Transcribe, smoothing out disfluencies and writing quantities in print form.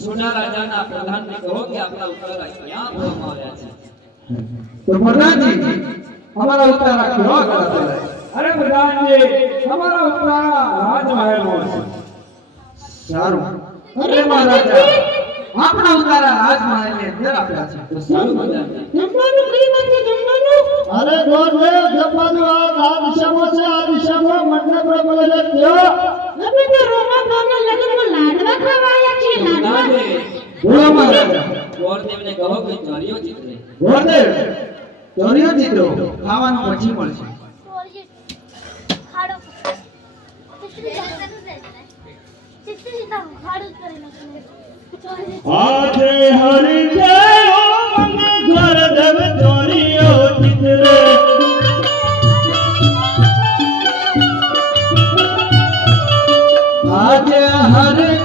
સોના રાજાના પ્રધાનને કહો કે આપણા ઉતારા ક્યાં આપવામાં આવ્યા છે. તો પ્રધાનજી અમારા ઉતારા કેવા કરાતા? અરે પ્રધાનજી અમારા ઉતારા રાજમહેલમાં છે. સારું. અરે મહારાજા આપણા ઉતારા રાજમહેલની અંદર આપ્યા છે. તો સારું પ્રધાનજી. જમવાનું કઈ વાત છે જમવાનું? અરે ગોરદેવ જમવાનું આ દિશામાં છે. આ દિશામાં મંડપ બોલે કયો અમે તો રોમા ગામના લગ્નમાં લાડવા ખાવા આવ્યા છીએ. લાડવા બોલો મહારાજા. ગોરદેવને કહો કે ચોરીઓ ચિત્રે. ગોરદેવ ચોરીઓ ચિત્રો ખાવાનું પછી મળશે. ખાડો ખાડો આજે હરી ગયો મને ગોરદેવ ચોરીઓ ચિત્રે આજે હરી